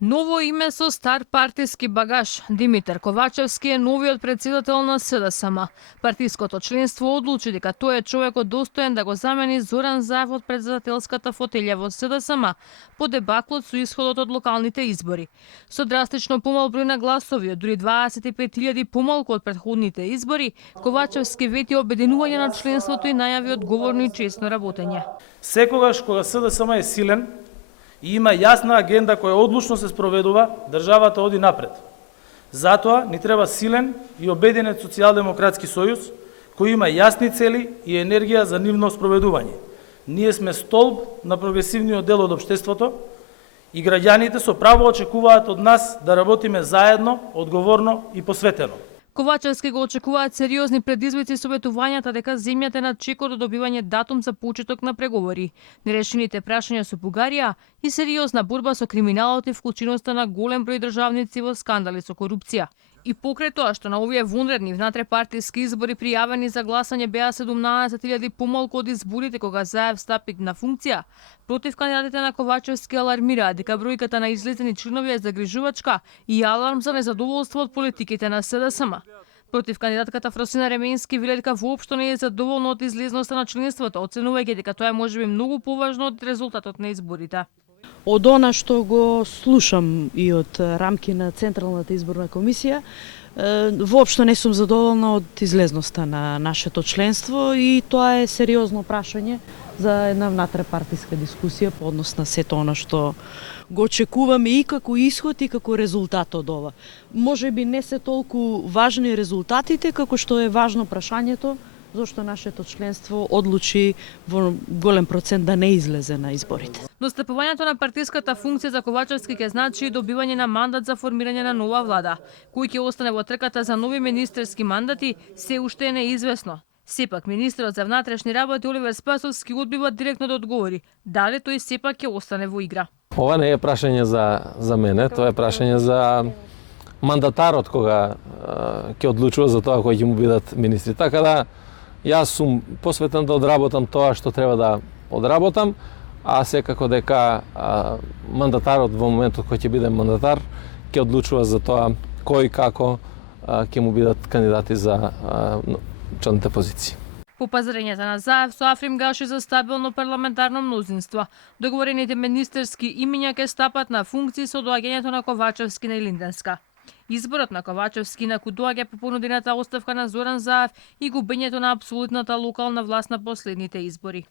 Ново име со стар партиски багаж. Димитар Ковачевски е новиот претседател на СДСМ. Партиското членство одлучи дека тој е човекот достоен да го замени Зоран Заев од претседателската фотелја во СДСМ по дебаклот со исходот од локалните избори. Со драстично помал број на гласови, дури 25.000 помалку од претходните избори, Ковачевски вети обединување на членството и најави одговорно и честно работење. Секогаш кога СДСМ е силен и има јасна агенда која одлучно се спроведува, државата оди напред. Затоа ни треба силен и обединет социјалдемократски сојуз кој има јасни цели и енергија за нивно спроведување. Ние сме столб на прогресивниот дел од општеството и граѓаните со право очекуваат од нас да работиме заедно, одговорно и посветено. Ковачевски го очекуваат сериозни предизвици со ветувањата дека земјата е на чекор до добивање датум за почеток на преговори, нерешените прашања со Бугарија и сериозна борба со криминалот и вклученоста на голем број државници во скандали со корупција. И покрај тоа што на овие вонредни внатрепартиски избори пријавени за гласање беа 17.000 помалку од изборите кога Заев стапи на функција, против кандидатите на Ковачевски алармираат дека бројката на излезени членови е загрижувачка и аларм за незадоволство од политиките на СДСМ. Против кандидатката Фросина Ременски вели дека воопшто не е задоволна од излезноста на членството, оценувајќи дека тоа е можеби многу поважно од резултатот на изборите. Од она што го слушам и од рамки на Централната изборна комисија, воопшто не сум задоволна од излезноста на нашето членство и тоа е сериозно прашање за една внатрепартиска дискусија по однос на сето она што го очекуваме и како исход и како резултат од ова. Можеби не се толку важни резултатите како што е важно прашањето зашто нашето членство одлучи во голем процент да не излезе на изборите. Настапувањето на партиската функција за Ковачевски ќе значи и добивање на мандат за формирање на нова влада, кој ќе остане во трката за нови министерски мандати, се уште е неизвестно. Сепак, министерот за внатрешни работи Оливер Спасовски одбива директно да одговори дали тој сепак ќе остане во игра. Ова не е прашање за мене, тоа е прашање за мандатарот кога ќе одлучува за тоа кои ќе му бидат министри. Така да, јас сум посветен да одработам тоа што треба да одработам, а секако дека мандатарот во моментот кој ќе биде мандатар ќе одлучува за тоа кој како ќе му бидат кандидати за члените позиции. По пазарењата на Заев со Африм Гаши за стабилно парламентарно мнозинство, договорените министерски имиња ќе стапат на функции со доаѓањето на Ковачевски на Илинденска. Изборот на Ковачевски наку доаѓа по понудената оставка на Зоран Заев и губењето на апсолутната локална власт на последните избори.